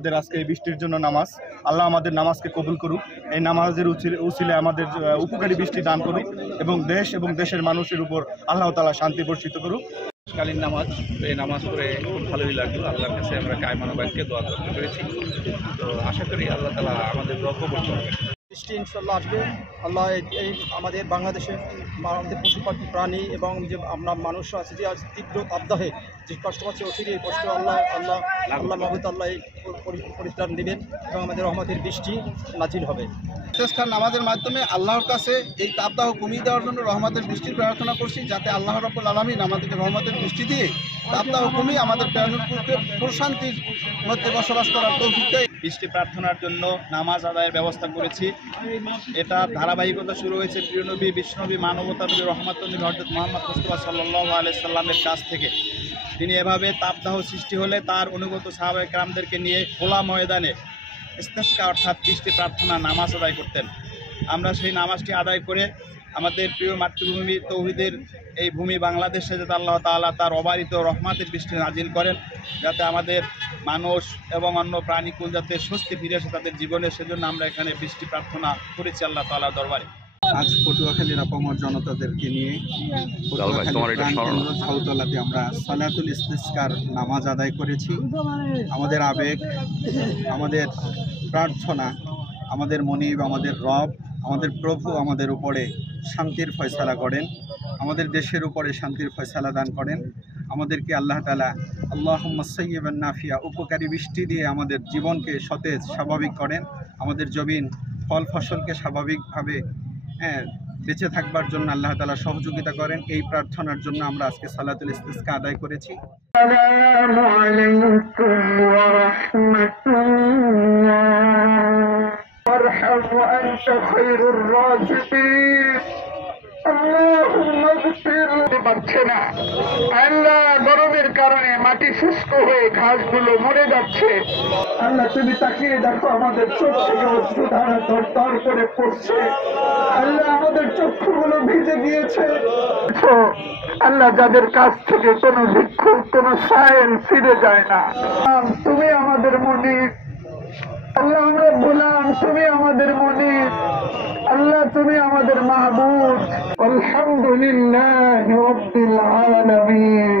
আমাদের আজকে এই বৃষ্টির জন্য নামাজ। আল্লাহ আমাদের নামাজকে কবুল করুক, এই নামাজের উসিলে আমাদের উপকারী বৃষ্টি দান করুক এবং দেশ এবং দেশের মানুষের উপর আল্লাহ তাআলা শান্তি বর্ষিত করুক। কালীন নামাজ, এই নামাজ পড়ে খুব ভালোই লাগলো। আল্লাহর কাছে আমরা কায়মানা বাক্যে দোয়া করতে পেরেছি। তো আশা করি আল্লাহ তাআলা আমাদের দোয়া কবুল করবেন। বৃষ্টি ইনশাল্লাহ আসবে। আল্লাহ এই আমাদের বাংলাদেশে আমাদের পশু পাখি প্রাণী এবং যে আমরা মানুষ আছে যে আজ তীব্র তাপদাহে যে কষ্ট পাচ্ছে অচিরে এই কষ্ট আল্লাহ মাহবুদ আল্লাহ পরিত্রাণ দিবেন এবং আমাদের রহমতের বৃষ্টি নাজিল হবে। ইস্তেসকার নামাজের মাধ্যমে আল্লাহর কাছে এই তাপদাহ কমিয়ে দেওয়ার জন্য রহমতের বৃষ্টির প্রার্থনা করছি, যাতে আল্লাহ রাব্বুল আলামিন আমাদেরকে রহমতের বৃষ্টি দিয়ে তাপদাহ কমিয়ে আমাদের প্রাণীকে প্রশান্তির মধ্যে বসবাস করার তৌফিক দেয়। বৃষ্টি প্রার্থনার জন্য নামাজ আদায়ের ব্যবস্থা করেছি। এটা ধারাবাহিকতা শুরু হয়েছে প্রিয় নবী বিশ্বনবী মানবতা নবী রহমাতুল নবী হযরত মুহাম্মদ মুস্তাফা সাল্লাল্লাহু আলাইহি সাল্লামের কাছ থেকে। তিনি এভাবে তাপদাহ সৃষ্টি হলে তার অনুগত সাহাবায়ে কেরামদেরকে নিয়ে খোলা ময়দানে ইস্তেসকা অর্থাৎ বৃষ্টি প্রার্থনা নামাজ আদায় করতেন। আমরা সেই নামাজটি আদায় করে আমাদের প্রিয় মাতৃভূমি তৌহিদের এই ভূমি বাংলাদেশে যাতে আল্লাহ তাআলা তার অবারিত রহমতের বৃষ্টি নাজিল করেন, যাতে আমাদের মানুষ এবং অন্য প্রাণীকুল যাতে স্বস্তি ফিরে আসে তাদের জীবনে, সেজন্য আমরা এখানে বৃষ্টি প্রার্থনা করেছি আল্লাহ তাআলার দরবারে। আজ পটুয়াখালীর আপামর জনতাদেরকে নিয়ে ছাউতলাতে আমরা সালাতুল ইস্তিসকার নামাজ আদায় করেছি। আমাদের আবেগ, আমাদের প্রার্থনা, আমাদের মনিব, আমাদের রব, আমাদের প্রভু আমাদের উপরে শান্তির ফয়সালা করেন, আমাদের দেশের উপরে শান্তির ফয়সালা দান করেন। আমাদেরকে আল্লাহ তাআলা আল্লাহুম্মা সাইয়্যিবান নাফিয়া উপকারী বৃষ্টি দিয়ে আমাদের জীবনকে সতেজ স্বাভাবিক করেন, আমাদের জমিন ফল ফসলকে স্বাভাবিকভাবে বেঁচে থাকবার জন্য আল্লাহ তাআলা সহযোগিতা করেন। এই প্রার্থনার জন্য আমরা আজকে সালাতুল ইস্তিসকা আদায় করেছি। আসসালামু আলাইকুম ওয়া রাহমাতুল্লাহ। মারহাবা ওয়া আনতা খায়রুর রাযিকিন। আল্লাহুম্মা গফির পাচ্ছে না আল্লাহ, গরমের কারণে মাটি শুষ্ক হয়ে ঘাসগুলো মরে যাচ্ছে। আল্লাহ তুমি তাকিয়ে দেখো, আমাদের চোখ থেকে অশ্রুধারা দরদর করে পড়ছে। আল্লাহ আমাদের চক্ষুগুলো ভিজে গিয়েছে। আল্লাহ যাদের কাছ থেকে কোনো ভিক্ষুক কোনো সায়েল ফিরে যায় না, তুমি আমাদের মনিব। আল্লাহ আমরা গোলাম, তুমি আমাদের মনিব। আল্লাহ তুমি আমাদের মাহবুব। আলহামদুলিল্লাহি রাব্বিল আলামিন।